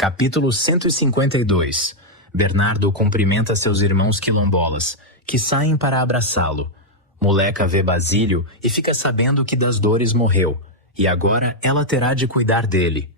Capítulo 152. Bernardo cumprimenta seus irmãos quilombolas, que saem para abraçá-lo. Moleca vê Basílio e fica sabendo que das dores morreu, e agora ela terá de cuidar dele.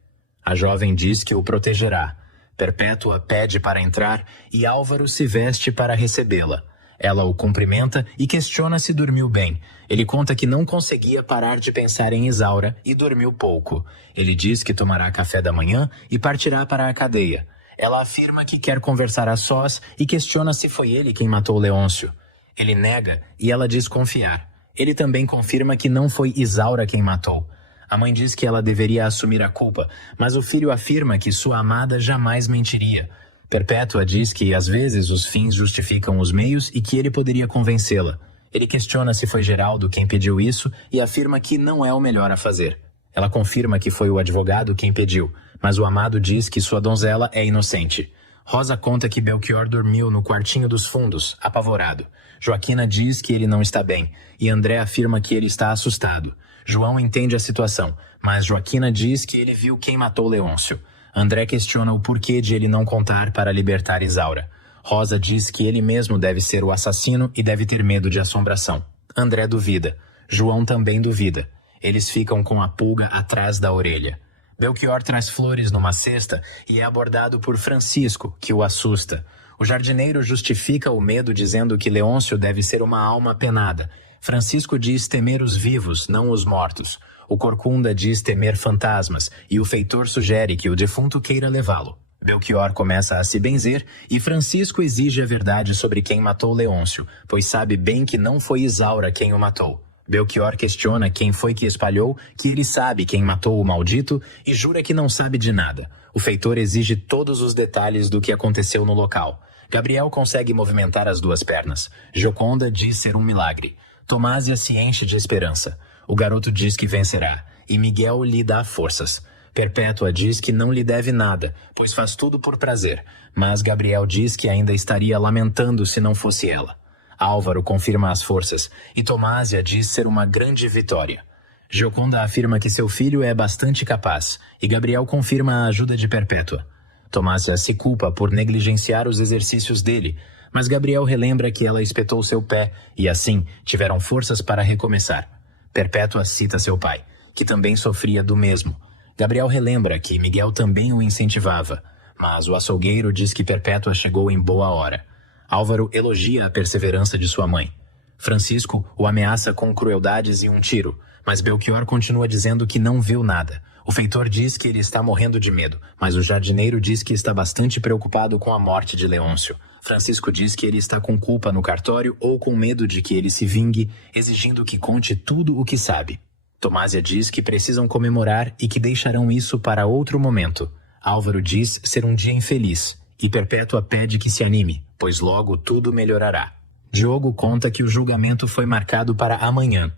A jovem diz que o protegerá. Perpétua pede para entrar e Álvaro se veste para recebê-la. Ela o cumprimenta e questiona se dormiu bem. Ele conta que não conseguia parar de pensar em Isaura e dormiu pouco. Ele diz que tomará café da manhã e partirá para a cadeia. Ela afirma que quer conversar a sós e questiona se foi ele quem matou Leôncio. Ele nega e ela diz confiar. Ele também confirma que não foi Isaura quem matou. A mãe diz que ela deveria assumir a culpa, mas o filho afirma que sua amada jamais mentiria. Perpétua diz que, às vezes, os fins justificam os meios e que ele poderia convencê-la. Ele questiona se foi Geraldo quem pediu isso e afirma que não é o melhor a fazer. Ela confirma que foi o advogado quem pediu, mas o amado diz que sua donzela é inocente. Rosa conta que Belchior dormiu no quartinho dos fundos, apavorado. Joaquina diz que ele não está bem, e André afirma que ele está assustado. João entende a situação, mas Joaquina diz que ele viu quem matou Leôncio. André questiona o porquê de ele não contar para libertar Isaura. Rosa diz que ele mesmo deve ser o assassino e deve ter medo de assombração. André duvida. João também duvida. Eles ficam com a pulga atrás da orelha. Belchior traz flores numa cesta e é abordado por Francisco, que o assusta. O jardineiro justifica o medo dizendo que Leôncio deve ser uma alma penada. Francisco diz temer os vivos, não os mortos. O corcunda diz temer fantasmas, e o feitor sugere que o defunto queira levá-lo. Belchior começa a se benzer, e Francisco exige a verdade sobre quem matou Leôncio, pois sabe bem que não foi Isaura quem o matou. Belchior questiona quem foi que espalhou, que ele sabe quem matou o maldito, e jura que não sabe de nada. O feitor exige todos os detalhes do que aconteceu no local. Gabriel consegue movimentar as duas pernas. Gioconda diz ser um milagre. Tomásia se enche de esperança. O garoto diz que vencerá, e Miguel lhe dá forças. Perpétua diz que não lhe deve nada, pois faz tudo por prazer, mas Gabriel diz que ainda estaria lamentando se não fosse ela. Álvaro confirma as forças, e Tomásia diz ser uma grande vitória. Gioconda afirma que seu filho é bastante capaz, e Gabriel confirma a ajuda de Perpétua. Tomásia se culpa por negligenciar os exercícios dele, mas Gabriel relembra que ela espetou seu pé, e assim tiveram forças para recomeçar. Perpétua cita seu pai, que também sofria do mesmo. Gabriel relembra que Miguel também o incentivava, mas o açougueiro diz que Perpétua chegou em boa hora. Álvaro elogia a perseverança de sua mãe. Francisco o ameaça com crueldades e um tiro, mas Belchior continua dizendo que não viu nada. O feitor diz que ele está morrendo de medo, mas o jardineiro diz que está bastante preocupado com a morte de Leôncio. Francisco diz que ele está com culpa no cartório ou com medo de que ele se vingue, exigindo que conte tudo o que sabe. Tomásia diz que precisam comemorar e que deixarão isso para outro momento. Álvaro diz ser um dia infeliz, e Perpétua pede que se anime, pois logo tudo melhorará. Diogo conta que o julgamento foi marcado para amanhã.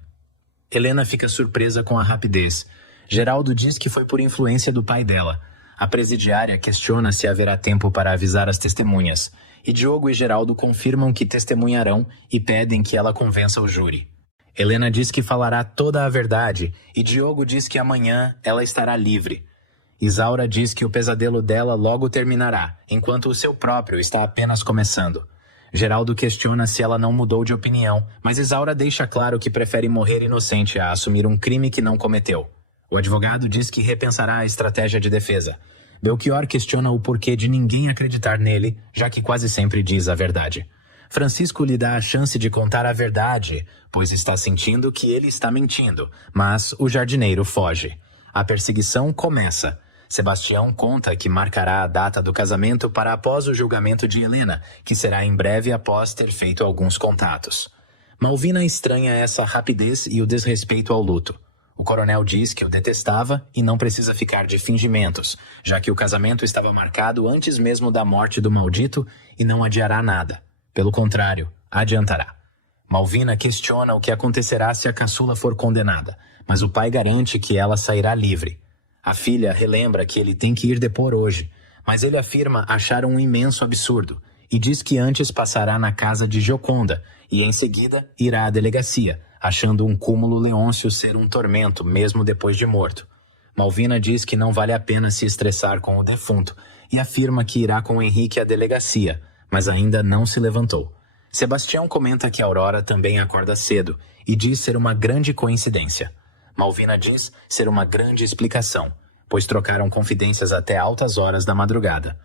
Helena fica surpresa com a rapidez. Geraldo diz que foi por influência do pai dela. A presidiária questiona se haverá tempo para avisar as testemunhas. E Diogo e Geraldo confirmam que testemunharão e pedem que ela convença o júri. Helena diz que falará toda a verdade e Diogo diz que amanhã ela estará livre. Isaura diz que o pesadelo dela logo terminará, enquanto o seu próprio está apenas começando. Geraldo questiona se ela não mudou de opinião, mas Isaura deixa claro que prefere morrer inocente a assumir um crime que não cometeu. O advogado diz que repensará a estratégia de defesa. Belchior questiona o porquê de ninguém acreditar nele, já que quase sempre diz a verdade. Francisco lhe dá a chance de contar a verdade, pois está sentindo que ele está mentindo, mas o jardineiro foge. A perseguição começa. Sebastião conta que marcará a data do casamento para após o julgamento de Helena, que será em breve após ter feito alguns contatos. Malvina estranha essa rapidez e o desrespeito ao luto. O coronel diz que o detestava e não precisa ficar de fingimentos, já que o casamento estava marcado antes mesmo da morte do maldito e não adiará nada. Pelo contrário, adiantará. Malvina questiona o que acontecerá se a caçula for condenada, mas o pai garante que ela sairá livre. A filha relembra que ele tem que ir depor hoje, mas ele afirma achar um imenso absurdo e diz que antes passará na casa de Gioconda e em seguida irá à delegacia, achando um cúmulo Leôncio ser um tormento mesmo depois de morto. Malvina diz que não vale a pena se estressar com o defunto e afirma que irá com Henrique à delegacia, mas ainda não se levantou. Sebastião comenta que Aurora também acorda cedo e diz ser uma grande coincidência. Malvina diz ser uma grande explicação, pois trocaram confidências até altas horas da madrugada.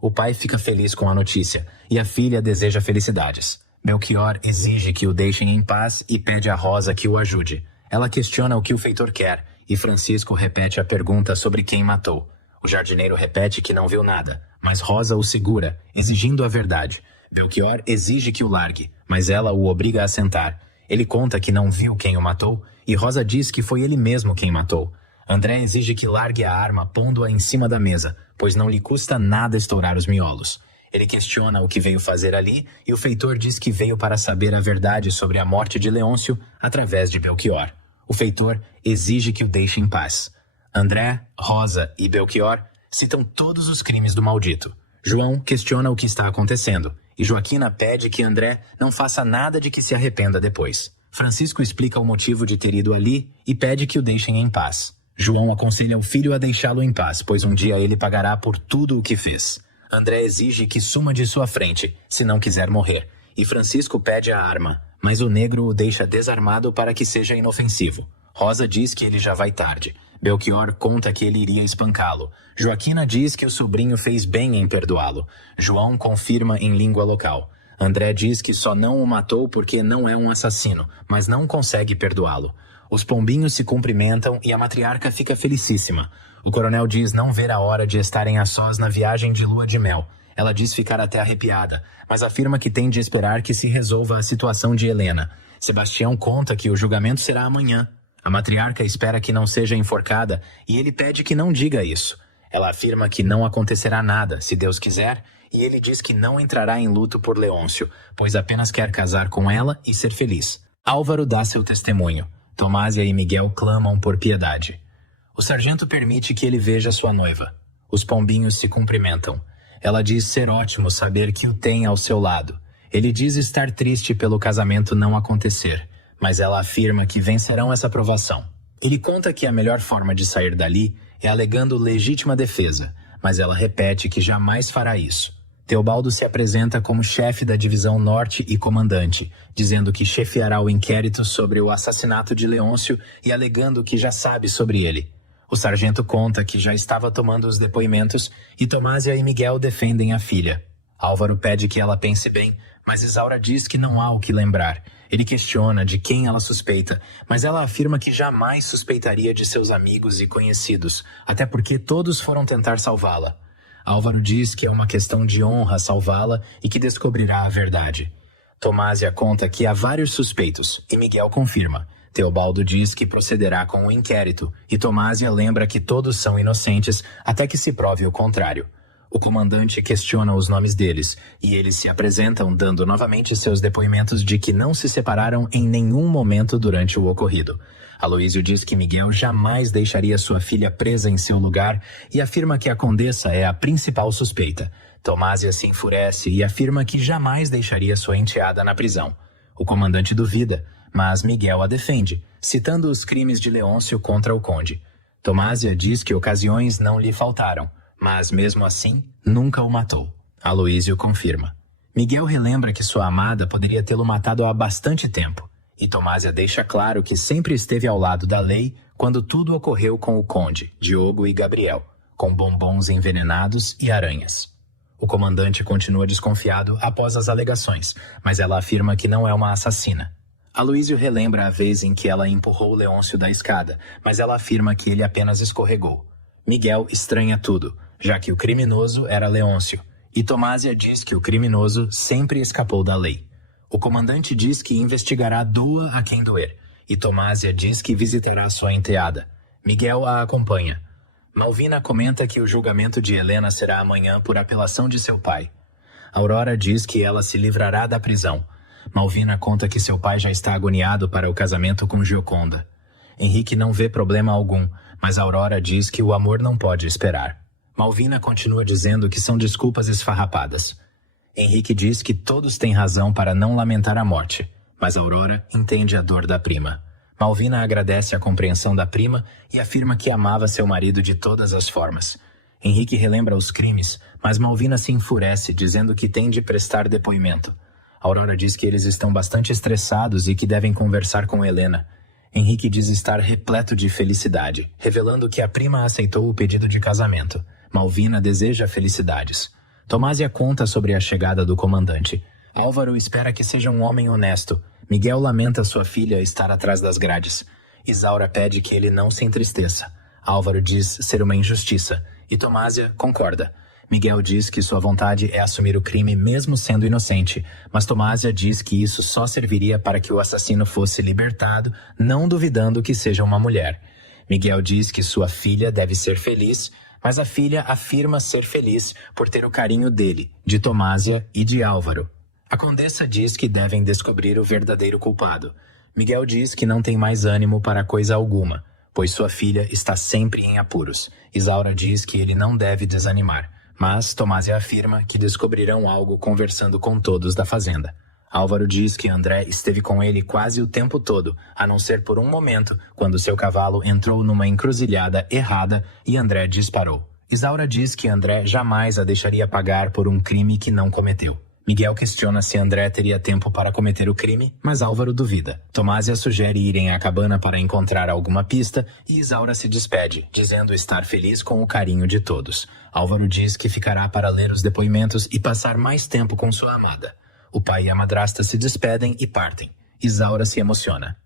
O pai fica feliz com a notícia e a filha deseja felicidades. Belchior exige que o deixem em paz e pede a Rosa que o ajude. Ela questiona o que o feitor quer e Francisco repete a pergunta sobre quem matou. O jardineiro repete que não viu nada, mas Rosa o segura, exigindo a verdade. Belchior exige que o largue, mas ela o obriga a sentar. Ele conta que não viu quem o matou e Rosa diz que foi ele mesmo quem matou. André exige que largue a arma pondo-a em cima da mesa, pois não lhe custa nada estourar os miolos. Ele questiona o que veio fazer ali e o feitor diz que veio para saber a verdade sobre a morte de Leôncio através de Belchior. O feitor exige que o deixe em paz. André, Rosa e Belchior citam todos os crimes do maldito. João questiona o que está acontecendo e Joaquina pede que André não faça nada de que se arrependa depois. Francisco explica o motivo de ter ido ali e pede que o deixem em paz. João aconselha o filho a deixá-lo em paz, pois um dia ele pagará por tudo o que fez. André exige que suma de sua frente, se não quiser morrer, e Francisco pede a arma, mas o negro o deixa desarmado para que seja inofensivo. Rosa diz que ele já vai tarde. Belchior conta que ele iria espancá-lo. Joaquina diz que o sobrinho fez bem em perdoá-lo. João confirma em língua local. André diz que só não o matou porque não é um assassino, mas não consegue perdoá-lo. Os pombinhos se cumprimentam e a matriarca fica felicíssima. O coronel diz não ver a hora de estarem a sós na viagem de lua de mel. Ela diz ficar até arrepiada, mas afirma que tem de esperar que se resolva a situação de Helena. Sebastião conta que o julgamento será amanhã. A matriarca espera que não seja enforcada e ele pede que não diga isso. Ela afirma que não acontecerá nada, se Deus quiser, e ele diz que não entrará em luto por Leôncio, pois apenas quer casar com ela e ser feliz. Álvaro dá seu testemunho. Tomásia e Miguel clamam por piedade. O sargento permite que ele veja sua noiva. Os pombinhos se cumprimentam. Ela diz ser ótimo saber que o tem ao seu lado. Ele diz estar triste pelo casamento não acontecer, mas ela afirma que vencerão essa provação. Ele conta que a melhor forma de sair dali é alegando legítima defesa, mas ela repete que jamais fará isso. Teobaldo se apresenta como chefe da Divisão Norte e comandante, dizendo que chefiará o inquérito sobre o assassinato de Leôncio e alegando que já sabe sobre ele. O sargento conta que já estava tomando os depoimentos e Tomásia e Miguel defendem a filha. Álvaro pede que ela pense bem, mas Isaura diz que não há o que lembrar. Ele questiona de quem ela suspeita, mas ela afirma que jamais suspeitaria de seus amigos e conhecidos, até porque todos foram tentar salvá-la. Álvaro diz que é uma questão de honra salvá-la e que descobrirá a verdade. Tomásia conta que há vários suspeitos, e Miguel confirma. Teobaldo diz que procederá com o inquérito, e Tomásia lembra que todos são inocentes até que se prove o contrário. O comandante questiona os nomes deles, e eles se apresentam dando novamente seus depoimentos de que não se separaram em nenhum momento durante o ocorrido. Aloísio diz que Miguel jamais deixaria sua filha presa em seu lugar e afirma que a condessa é a principal suspeita. Tomásia se enfurece e afirma que jamais deixaria sua enteada na prisão. O comandante duvida, mas Miguel a defende, citando os crimes de Leôncio contra o conde. Tomásia diz que ocasiões não lhe faltaram, mas mesmo assim, nunca o matou. Aloísio confirma. Miguel relembra que sua amada poderia tê-lo matado há bastante tempo, e Tomásia deixa claro que sempre esteve ao lado da lei quando tudo ocorreu com o conde, Diogo e Gabriel, com bombons envenenados e aranhas. O comandante continua desconfiado após as alegações, mas ela afirma que não é uma assassina. Aloísio relembra a vez em que ela empurrou Leôncio da escada, mas ela afirma que ele apenas escorregou. Miguel estranha tudo, já que o criminoso era Leôncio, e Tomásia diz que o criminoso sempre escapou da lei. O comandante diz que investigará doa a quem doer, e Tomásia diz que visitará sua enteada. Miguel a acompanha. Malvina comenta que o julgamento de Helena será amanhã por apelação de seu pai. Aurora diz que ela se livrará da prisão. Malvina conta que seu pai já está agoniado para o casamento com Gioconda. Henrique não vê problema algum, mas Aurora diz que o amor não pode esperar. Malvina continua dizendo que são desculpas esfarrapadas. Henrique diz que todos têm razão para não lamentar a morte, mas Aurora entende a dor da prima. Malvina agradece a compreensão da prima e afirma que amava seu marido de todas as formas. Henrique relembra os crimes, mas Malvina se enfurece, dizendo que tem de prestar depoimento. Aurora diz que eles estão bastante estressados e que devem conversar com Helena. Henrique diz estar repleto de felicidade, revelando que a prima aceitou o pedido de casamento. Malvina deseja felicidades. Tomásia conta sobre a chegada do comandante. Álvaro espera que seja um homem honesto. Miguel lamenta sua filha estar atrás das grades. Isaura pede que ele não se entristeça. Álvaro diz ser uma injustiça, e Tomásia concorda. Miguel diz que sua vontade é assumir o crime mesmo sendo inocente, mas Tomásia diz que isso só serviria para que o assassino fosse libertado, não duvidando que seja uma mulher. Miguel diz que sua filha deve ser feliz, mas a filha afirma ser feliz por ter o carinho dele, de Tomásia e de Álvaro. A condessa diz que devem descobrir o verdadeiro culpado. Miguel diz que não tem mais ânimo para coisa alguma, pois sua filha está sempre em apuros. Isaura diz que ele não deve desanimar, mas Tomásia afirma que descobrirão algo conversando com todos da fazenda. Álvaro diz que André esteve com ele quase o tempo todo, a não ser por um momento, quando seu cavalo entrou numa encruzilhada errada e André disparou. Isaura diz que André jamais a deixaria pagar por um crime que não cometeu. Miguel questiona se André teria tempo para cometer o crime, mas Álvaro duvida. Tomásia sugere irem à cabana para encontrar alguma pista e Isaura se despede, dizendo estar feliz com o carinho de todos. Álvaro diz que ficará para ler os depoimentos e passar mais tempo com sua amada. O pai e a madrasta se despedem e partem. Isaura se emociona.